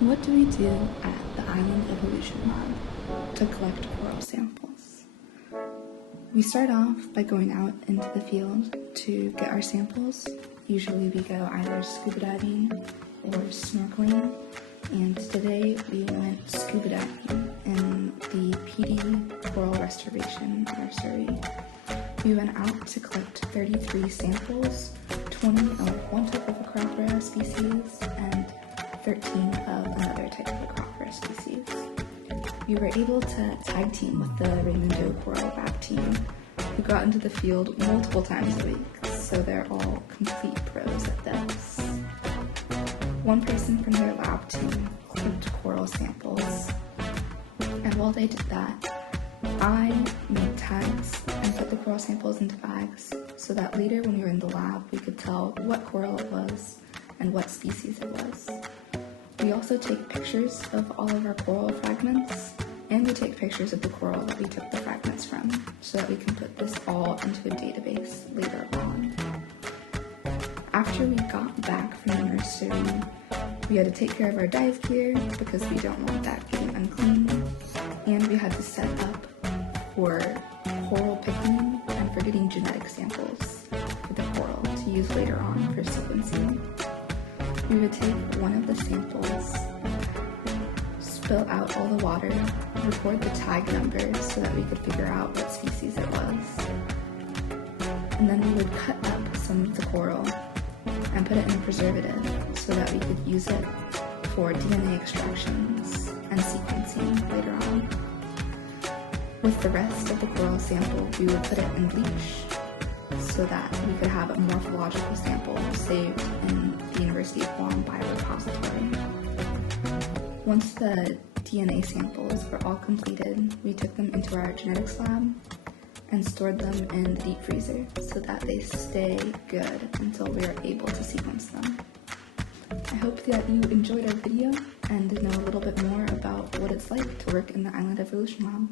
What do we do at the Island Evolution Lab to collect coral samples? We start off by going out into the field to get our samples. Usually we go either scuba diving or snorkeling, and today we went scuba diving in the PD Coral Restoration Nursery. We went out to collect 33 samples, 20 of one type of a crocodile species and 13 of another type of a crocodile species. We were able to tag team with the Raymundo coral lab team, who got into the field multiple times a week, so they're all complete pros at this. One person from their lab team clipped coral samples, and while they did that, I made tags and put the coral samples into bags so that later when we were in the lab we could tell what coral it was and what species it was. We also take pictures of all of our coral fragments, and we take pictures of the coral that we took the fragments from so that we can put this all into a database later on. After we got back from the nursery, we had to take care of our dive gear because we don't want that getting unclean, and we had to set up for coral picking and for getting genetic samples for the coral to use later on for sequencing. We would take one of the samples, spill out all the water, record the tag number so that we could figure out what species it was, and then we would cut up some of the coral and put it in a preservative so that we could use it for DNA extractions and sequencing later on. With the rest of the coral sample, we would put it in bleach so that we could have a morphological sample saved in the University of Guam biorepository. Once the DNA samples were all completed, we took them into our genetics lab and stored them in the deep freezer so that they stay good until we are able to sequence them. I hope that you enjoyed our video and know a little bit more about what it's like to work in the Island Evolution Lab.